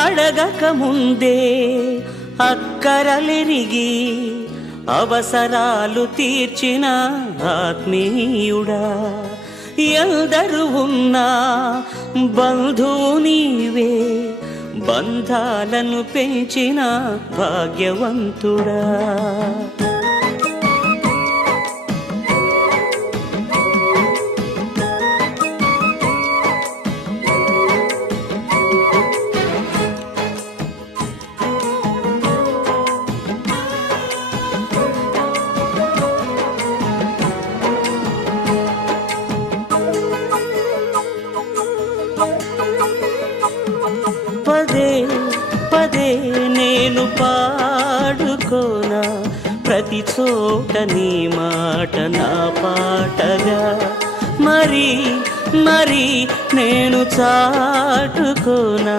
అడగక ముందే అక్కరలెరిగి అవసరాలు తీర్చిన ఆత్మీయుడా, ఎందరు ఉన్నా బంధువు నీవే, బంధాలను పెంచిన భాగ్యవంతుడా. పదే పదే నేను పాడుకోనా ప్రతి చోట నీ మాట నా పాటగా, మరి మరి నేను చాటుకోనా